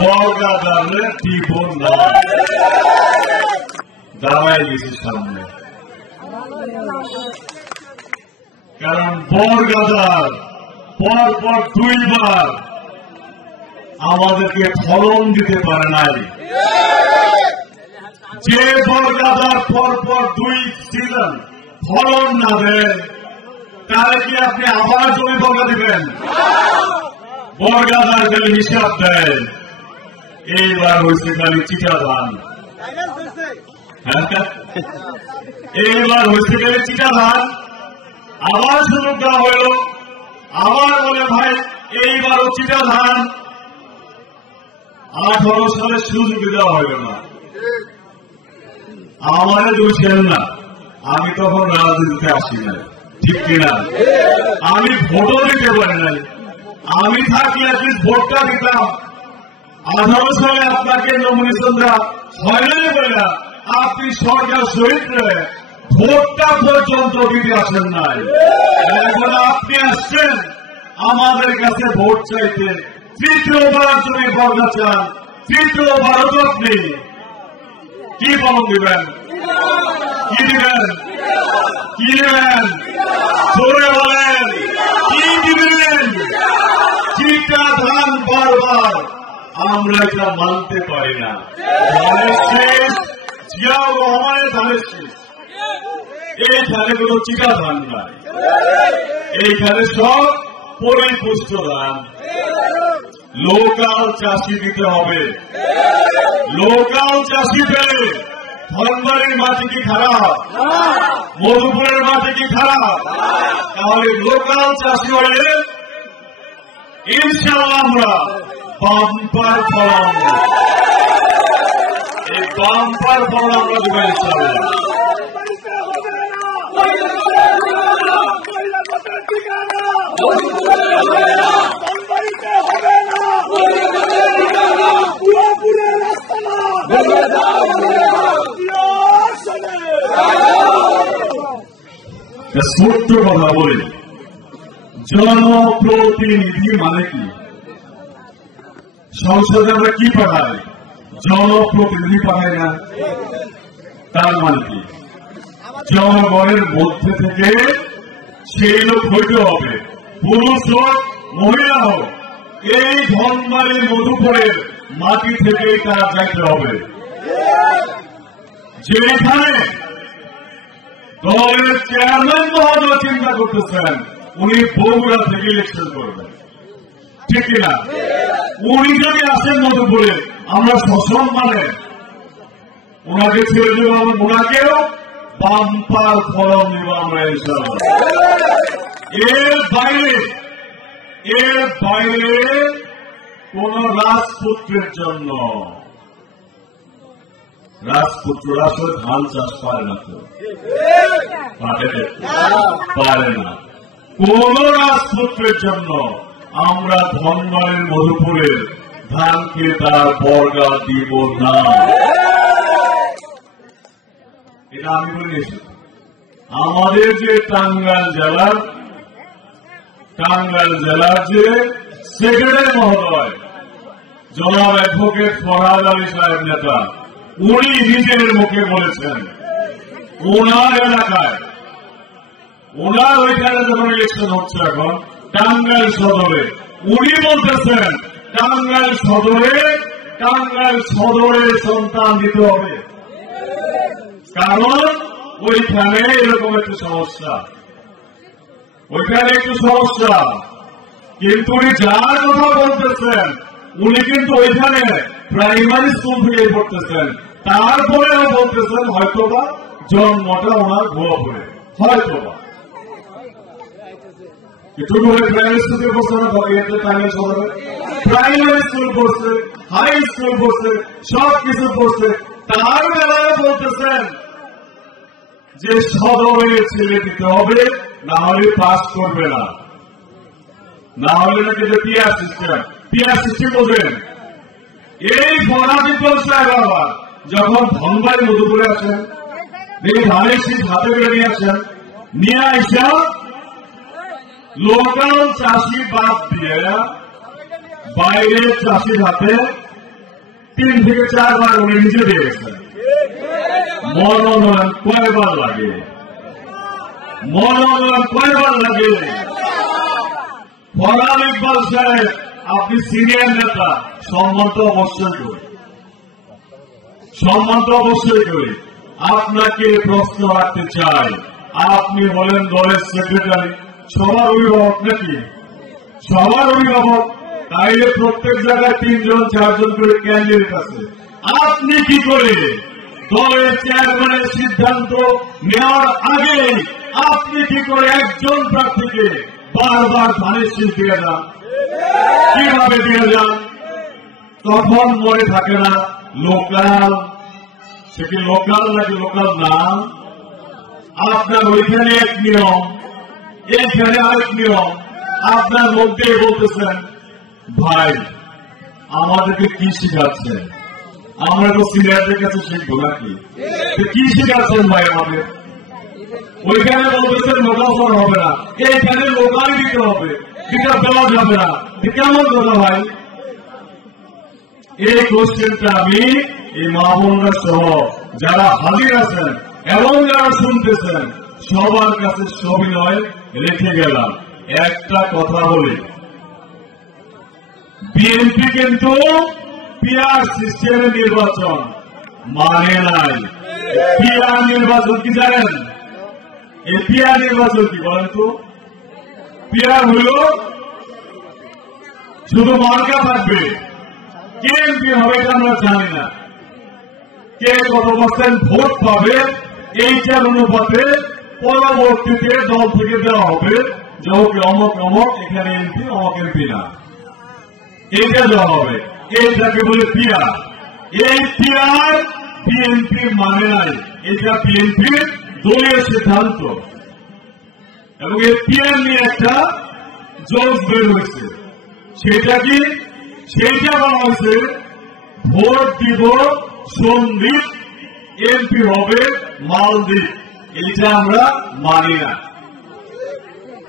বর্গাদারে দিব না, দাঁড়াই গেছি সামনে। কারণ বর্গাদার পরপর 2 বার আমাদেরকে ফলন দিতে পারে নাই। যে বর্গাদার পরপর 2 সিজন ফলন না দেয়, তাহলে কি আপনি আবার জমি বর্গা দিবেন? বর্গাদার খালি হিসাব দেয়। এইবার হয়েছে খালি চিটা ধান, এইবার হয়েছে খালি চিটা ধান। আবার সুযোগ দেওয়া হইল, আবার বলে ভাই এইবারও চিটা ধান। 18 সালে সুযোগ দেওয়া হইল না। আমারে দোষেন না, আমি তখন রাজনীতিতে আসি নাই, ঠিক কিনা? আমি ভোটও দিতে পারি নাই। আমি থাকলে অ্যাটলিস্ট ভোটটা দিতাম। 18 সালে আপনাকে নমিনেশন দেওয়া হয়নি বলে আপনি সরকার শহীদ হয়ে ভোটটা পর্যন্ত দিতে আসেন নাই। এখন আপনি আসছেন আমাদের কাছে ভোট চাইতে। 3য়বার জমি বর্গা চান, 3য়বারও তো আপনি কি ফলন দিবেন? কি দিবেন? কি দিবেন? জোরে বলেন, কি দিবেন? চিটা ধান বারবার। আমরা এটা মানতে পারি না। ধানের শেষ, জিয়াউর রহমানের ধানের শেষ। এইখানে কোন চিটা ধান নাই, এইখানে সব পরিপুষ্ট ধান। লোকাল চাষি দিতে হবে। লোকাল চাষি পেলে ধনবাড়ির মাটি কি খারাপ? মধুপুরের মাটি কি খারাপ? তাহলে লোকাল চাষি হলে ইনশাআল্লাহ আমরা বাম্পার ফলন, এই বাম্পার ফলন আমরা দেবো ইনশাআল্লাহ। ছোট্ট কথা বলি, জনপ্রতিনিধি মানে কি? সংসদে আমরা কি পাঠাই? জনপ্রতিনিধি পাঠাই না। তার মানে কি? জনগণের মধ্যে থেকে সেই লোক হইতে হবে, পুরুষ হোক মহিলা হোক। এই ধনবাড়ির মধুপুরের মাটি থেকেই তারা যাইতে হবে। যেখানে দলের চেয়ারম্যান মহোদয় চিন্তা করতেছেন উনি বগুড়া থেকে ইলেকশন করবেন, ঠিক কিনা? উনি যদি আসেন মধুপুরে, আমরা সসম্মানে ওনাকে ছেড়ে দেব, ওনাকেও বাম্পার ফলন দেব আমরা ইনশাআল্লাহ। এর বাইরে কোন রাজপুত্রের জন্য, রাজপুত্ররা আসলে ধান চাষ পারে না, তো পারে না। কোন রাজপুত্রের জন্য আমরা ধনবাড়ির মধুপুরের ধানকে তার বর্গা দিব না। এটা আমি বলেছি। আমাদের যে টাঙ্গাইল জেলার যে সেক্রেটারি মহোদয় জনাব অ্যাডভোকেট ফরহাদ আলী সাহেব নেতা, উনি নিজের মুখে বলেছেন ওনার এলাকায়, ওনার ওইখানে যখন ইলেকশন হচ্ছে এখন টাঙ্গাইল সদরে, উনি বলতেছেন টাঙ্গাইল সদরে সন্তান দিতে হবে। কারণ ওইখানে এরকম একটু সমস্যা, কিন্তু উনি যার কথা বলতেছেন উনি কিন্তু ওইখানে প্রাইমারি স্কুল থেকে পড়তেছেন। তারপরেও বলতেছেন হয়তোবা জন্মটা ওনার ভুয়াপুরে, হয়তোবা একটু প্রাইমারি স্কুলে পড়ছে না, টাঙ্গাইল শহরে প্রাইমারি স্কুল পড়ছে, হাই স্কুল পড়ছে, সবকিছু পড়ছে। তার বেলায় বলতেছেন যে সদরের ছেলে দিতে হবে, না হলে পাস করবে না, না হলে নাকি যে পিয়ার সিস্টেম বলবেন। এই ফরাদিপুর সাহেব আবার যখন ধনবাড়ি মধুপুরে আসেন, এই ধানের শীত হাতে করে নিয়ে আসেন, নিয়ে আসা লোকাল চাষি বাদ দিয়ে বাইরের চাষির হাতে 3 থেকে 4 বার উনি নিজে দিয়েছেন। মনোনয়ন কয়বার লাগে? মনোনয়ন কয়বার লাগে? ফরহাদ ইকবাল সাহেব, আপনি সিনিয়র নেতা, সম্মান তো অবশ্যই করি, সম্মান তো অবশ্যই করি। আপনাকে প্রশ্ন রাখতে চাই, আপনি বলেন দলের সেক্রেটারি, সবার অভিভাবক নাকি? সবার অভিভাবক, তাইলে প্রত্যেক জায়গায় 3 জন 4 জন করে ক্যান্ডিডেট আছে। আপনি কি করে দলের চেয়ারম্যানের সিদ্ধান্ত নেওয়ার আগে আপনি কি করে একজন প্রার্থীকে বারবার ধানের শীষ দিয়ে যান? কিভাবে দিয়ে যান? তখন মনে থাকে না লোকাল, সে কি লোকাল নাকি লোকাল না? আপনার ওইখানে এক নিয়ম, এইখানে আরেক নিয়ম। আপনার মধ্যে বলতেছেন ভাই আমাদেরকে কি শিখাচ্ছেন? আমরা তো সিনিয়রদের কাছে শিখবো নাকি? কি শিখাচ্ছেন ভাই আমাদের? ওইখানে বলতেছেন লোকাল করা হবে না, এইখানে লোকাল দিতে হবে, এটা দেওয়া যাবে না। কেমন কথা ভাই? এই কোশ্চেনটা আমি এই মা বোনরা সহ যারা হাজির আছেন এবং যারা শুনতেছেন সবার কাছে সবিনয় রেখে গেলাম। একটা কথা বলি, বিএনপি কিন্তু পিআর সিস্টেমে নির্বাচন মানে নাই। পিআর নির্বাচন কি জানেন? এই পিআর নির্বাচন কি বলেন তো? পিআর হল শুধু মার্কা থাকবে, কে এমপি হবে এটা আমরা জানি না, কে কত পার্সেন্ট ভোট পাবে এইটার অনুপাতে পরবর্তীতে দল থেকে দেওয়া হবে যে ওকে অমক অমক এখানে এমপি, অমক এমপি না, এইটা দেওয়া হবে। এইটাকে বলে পিআর। এই পিআর বিএনপি মানে নাই, এটা বিএনপির দলীয় সিদ্ধান্ত। এবং এই পিআর নিয়ে একটা জোশ বের হয়েছে, সেটা কি? সেইটা বলা হয়েছে ভোট দিব সন্দীপ, এমপি হবে মালদ্বীপ। এইটা আমরা মানি না।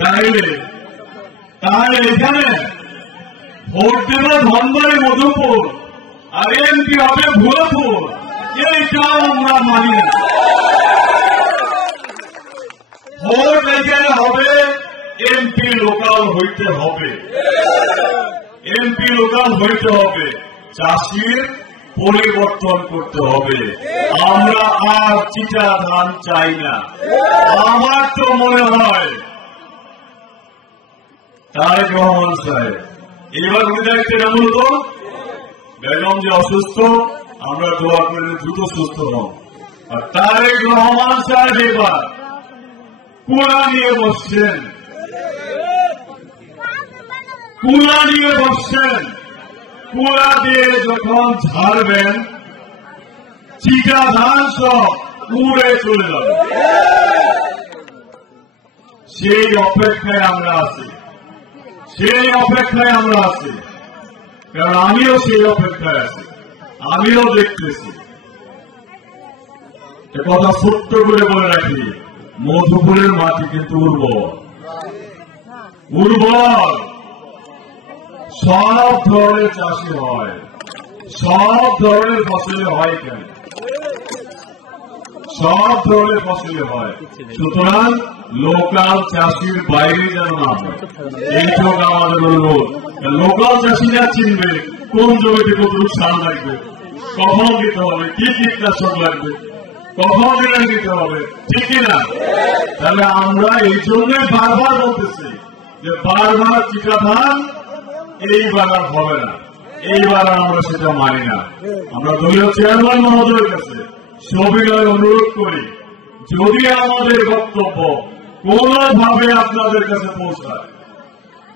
তাহলে এখানে ভোট দেব ধনবাড়ি মধুপুর আর এমপি হবে ভুয়াপুর, এইটাও আমরা মানি না। ভোট এখানে হবে এমপি লোকাল হইতে হবে, এমপি লোকাল হইতে হবে, চাষির পরিবর্তন করতে হবে। আমরা আর চিটা ধান চাই না। আমার তো মনে হয় তারেক রহমান সাহেব এবার উনি দায়িত্বে না, মূলত বেগম যে অসুস্থ, আমরা দোয়া করে দ্রুত সুস্থ হন। আর তারেক রহমান সাহেব এবার কুলা নিয়ে বসছেন, কুলা নিয়ে বসছেন। কুলা দিয়ে যখন ঝাড়বেন চিটা ধান সব উড়ে চলে যাবে। সেই অপেক্ষায় আমরা আছি, সেই অপেক্ষায় আমরা আছি। কারণ আমিও সেই অপেক্ষায় আছি, আমিও দেখতেছি। কথা সত্য করে বলে রাখি, মধুপুরের মাটি কিন্তু উর্বর, উর্বর। সব ধরনের চাষি হয়, সব ধরনের ফসলে হয়। কেন? সব ধরনের ফসলে হয়। সুতরাং লোকাল চাষির বাইরে যেন না হয়, এইটুকু আমাদের অনুরোধ। লোকাল চাষিরা চিনবে কোন জমিতে কতটুকু সার লাগবে, কখন দিতে হবে, কি কীটনাশক লাগবে, কখন দিতে হবে, ঠিক কিনা? তাহলে আমরা এই জন্যই বারবার বলতেছি যে বারবার চিটা ধান এইবার আর হবে না, এইবার আমরা সেটা মানি না। আমরা দলীয় চেয়ারম্যান মহোদয়ের কাছে সবিনয় অনুরোধ করি, যদি আমাদের বক্তব্য কোনভাবে আপনাদের কাছে পৌঁছায়,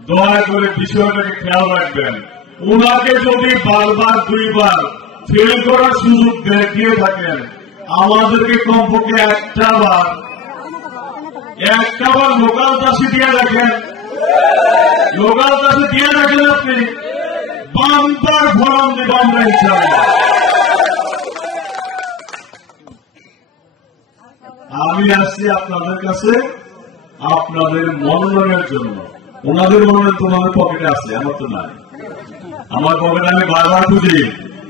দয়া করে বিষয়টাকে খেয়াল রাখবেন। ওনাকে যদি বারবার 2 বার ফেল করার সুযোগ দিয়ে থাকেন, আমাদেরকে কমপক্ষে একটা বার লোকাল চাষি দিয়ে রাখেন, লোকাল চাষি দিয়ে রাখেন। আপনি বাম্পার ফোরাম দেব আমরা ইনশাআল্লাহ। আমি আসছি আপনাদের কাছে আপনাদের মনোনয়নের জন্য। ওনাদের মনোনয়ন তো ওনাদের পকেটে আছে, আমার তো নাই। আমার পকেটে আমি বারবার খুঁজি,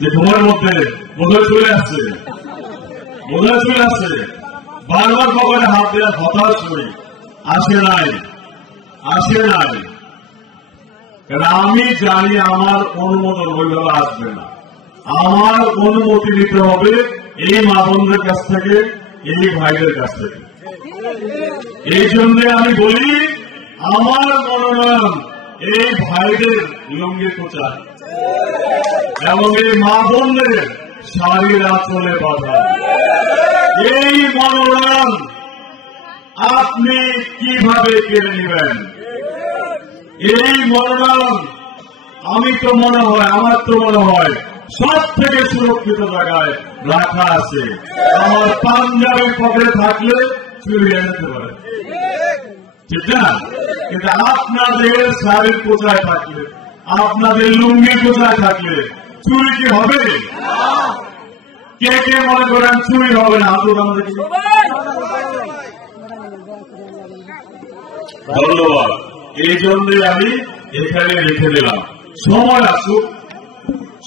যে তোমার মধ্যে বোধহয় চলে আসছে, বারবার পকেটে হাত দেওয়া হতাশ হই, আসে নাই। কারণ আমি জানি আমার অনুমোদন ওইভাবে আসবে না, আমার অনুমতি নিতে হবে এই মা বোনদের কাছ থেকে, এই ভাইদের কাছ থেকে। এই জন্য আমি বলি আমার মনোনয়ন এই ভাইদের লুঙ্গি কোচা এবং এই মা বোনদের শাড়ির আঁচলে বাঁধা। এই মনোনয়ন আপনি কিভাবে কেড়ে নেবেন? এই মনোনয়ন আমার তো মনে হয় সব থেকে সুরক্ষিত জায়গায় রাখা আছে। আমার পাঞ্জাবি পকেটে থাকলে চুরি আনতে পারে, ঠিক না? কিন্তু আপনাদের শাড়ির কোথায় থাকলে, আপনাদের লুঙ্গির কোথায় থাকলে চুরি কি হবে? কে কে মনে করেন চুরি হবে না? ধন্যবাদ। এই জন্যে আমি এখানে রেখে দিলাম।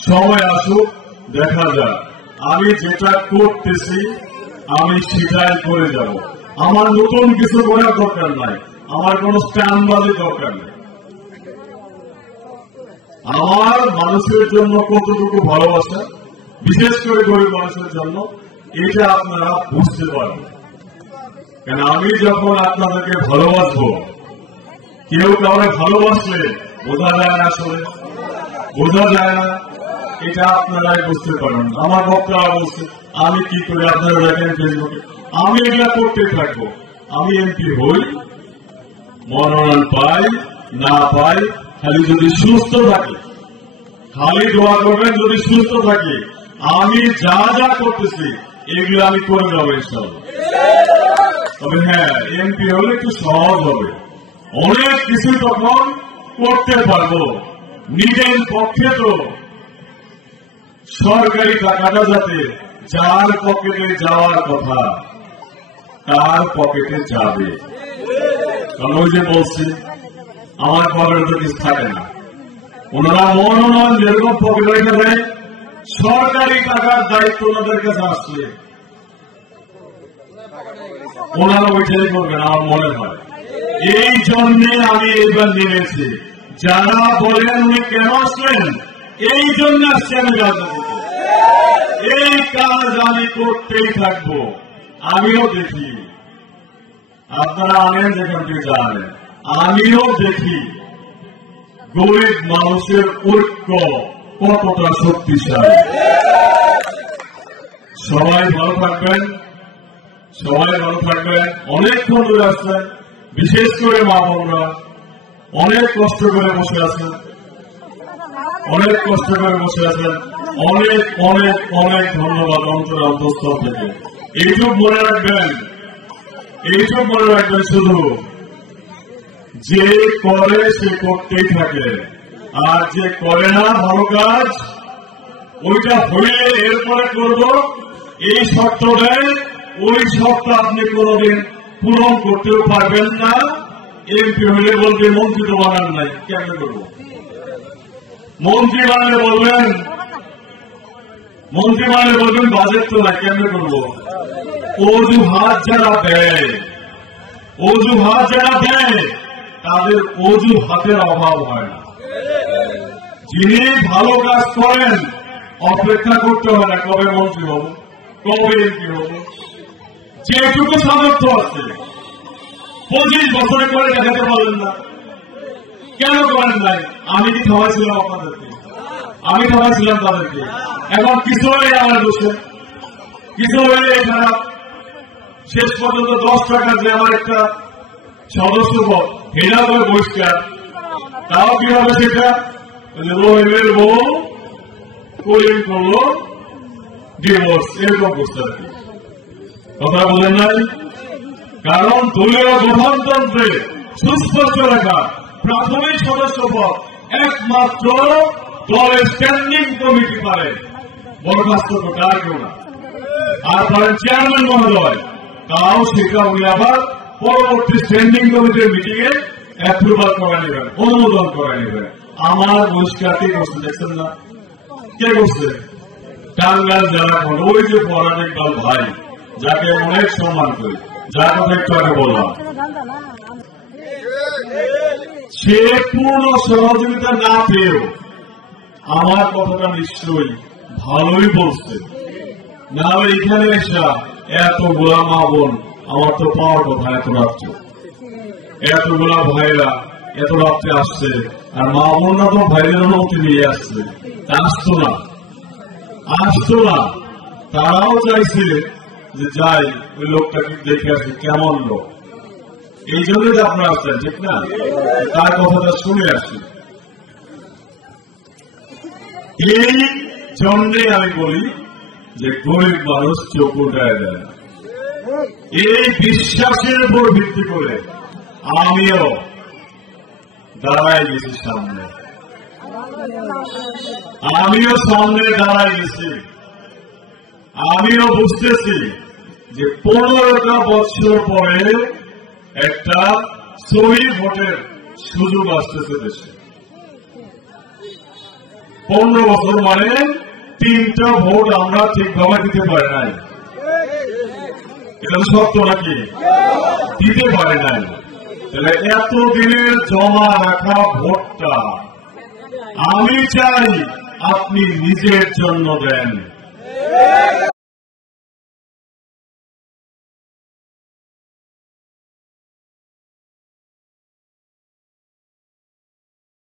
সময় আসুক দেখা যাক। আমি যেটা করতেছি আমি সেটাই করে যাব। আমার নতুন কিছু করার দরকার নাই, আমার কোন স্ট্যান্ডবাজি দরকার নেই। আমার মানুষের জন্য কতটুকু ভালোবাসা, বিশেষ করে গরিব মানুষের জন্য, এটা আপনারা বুঝতে পারবেন। কেন আমি যখন আপনাদেরকে ভালোবাসবো, কেউ কাউকে ভালোবাসলে বোঝা যায় না, আসলে বোঝা যায় না, এটা আপনারাই বুঝতে পারেন। আমার বক্তারা বলছে আমি কি করে, আপনারা দেখেন ফেসবুকে, আমি এগুলা করতে থাকবো। আমি এমপি হই, মনোনয়ন পাই না পাই, খালি যদি সুস্থ থাকি, খালি দোয়া করবেন যদি সুস্থ থাকি, আমি যা যা করতেছি এগুলো আমি করে যাবো ইনশাআল্লাহ। তবে হ্যাঁ, এমপি হলে একটু সহজ হবে, অনেক কিছু তখন করতে পারবো। নিজের পক্ষে তো সরকারি টাকাটা যাতে যার পকেটে যাওয়ার কথা তার পকেটে যাবে। কারণ ওই যে বলছি আমার পকেটে তো কিছু থাকে না, ওনারা মনোনয়ন যেরকম পকেটে রেখে দেয়, সরকারি টাকার দায়িত্ব ওনাদের কাছে আসলে ওনারা ওইটাই করবেন আমার মনে হয়। এই জন্যে আমি এইবার নিয়েছি। যারা বলেন উনি কেন আসলেন, এই জন্য আসছে আমি রাজনীতিতে। এই কাজ আমি করতেই থাকবো। আমিও দেখি আপনারা আনেন যেখান থেকে জানেন, আমিও দেখি গরিব মানুষের ঐক্য কতটা শক্তিশালী। সবাই ভালো থাকবেন, অনেকক্ষণ ধরে আসছেন, বিশেষ করে মা বোনরা অনেক কষ্ট করে বসে আছেন, অনেক ধন্যবাদ অন্তর অন্তঃস্থল থেকে। এইসব মনে রাখবেন, শুধু যে করে সে করতেই থাকে, আর যে করে না ভালো কাজ, ওইটা হইলে এরপরে করব এই শর্ত দেয়, ওই শর্ত আপনি কোনদিন পূরণ করতেও পারবেন না। এমপি হইলে বলবে মন্ত্রী তো বানান নাই, কেমন করবো? মন্ত্রী বানালে বলবেন বাজেট তো নাই, কেমন করবো? অজুহাত যারা দেয় তাদের অজুহাতের অভাব হয় না। যিনি ভালো কাজ করেন অপেক্ষা করতে হয় না কবে মন্ত্রী হব, কবে এমপি হব। যেটুকু সামর্থ্য আছে 25 বছরে করে দেখাতে পারলেন না, কেন করেন নাই? আমি কি খাওয়াইছিলাম আপনাদেরকে? আমি খাওয়াইছিলাম তাদেরকে। এখন কিছু হলে আমার দোষে, কিছু হলে খারাপ। শেষ পর্যন্ত 10 টাকা যে আমার একটা সদস্য পদ হেরা করে বহিষ্কার, তাও কি হবে? সেটা রহিমের বউ করিম করলো ডিভোর্স, এরকম করতে আর কি। কথা বলেন নাই? কারণ দলীয় গঠনতন্ত্রে সুস্পষ্ট রেখা প্রাথমিক সদস্য পদ একমাত্র দলের স্ট্যান্ডিং কমিটি পারে বরখাস্ত করতে, আর কেউ না। আর পারেন চেয়ারম্যান মহোদয়, তাও সেটা উনি আবার পরবর্তী স্ট্যান্ডিং কমিটির মিটিং এ অ্যাপ্রুভাল করে নেবেন, অনুমোদন করে নেবেন। আমার বহিষ্কার কে করছে দেখছেন না? কে করছে? টাঙ্গাইল জেলা কমিটি, ওই যে পরান ইকবাল ভাই, যাকে অনেক সম্মান করি, যার কথা একটু আগে বললাম, সে পূর্ণ সহযোগিতা না পেয়েও আমার কথাটা নিশ্চয়ই ভালোই বলছে। না এখানে এসা এতগুলা মা বোন আমার তো পাওয়ার কথা, এত রাত্রে এতগুলা ভাইরা এত রাত্রে আসছে, আর মা বোনরা তো ভাইদের অনুমতি নিয়ে আসছে, আসতো না। তারাও চাইছে যে যাই ওই লোকটাকে দেখে আসি কেমন লোক, এই জন্যই আপনারা আসছেন, ঠিক না? তার কথাটা শুনে আসি। এই জন্যে আমি বলি যে গরিব মানুষ চোখ উঠায় দেয়। এই বিশ্বাসের উপর ভিত্তি করে আমিও দাঁড়ায় গেছি সামনে, দাঁড়ায় গেছি। আমিও বুঝতেছি যে 15টা বছর পরে একটা সহি ভোটের সুযোগ আসতেছে দেশে। 15 বছর মানে 3টা ভোট আমরা ঠিকভাবে দিতে পারি নাই, এটা সত্য নাকি? দিতে পারি নাই। তাহলে এতদিনের জমা রাখা ভোটটা আমি চাই আপনি নিজের জন্য দেন।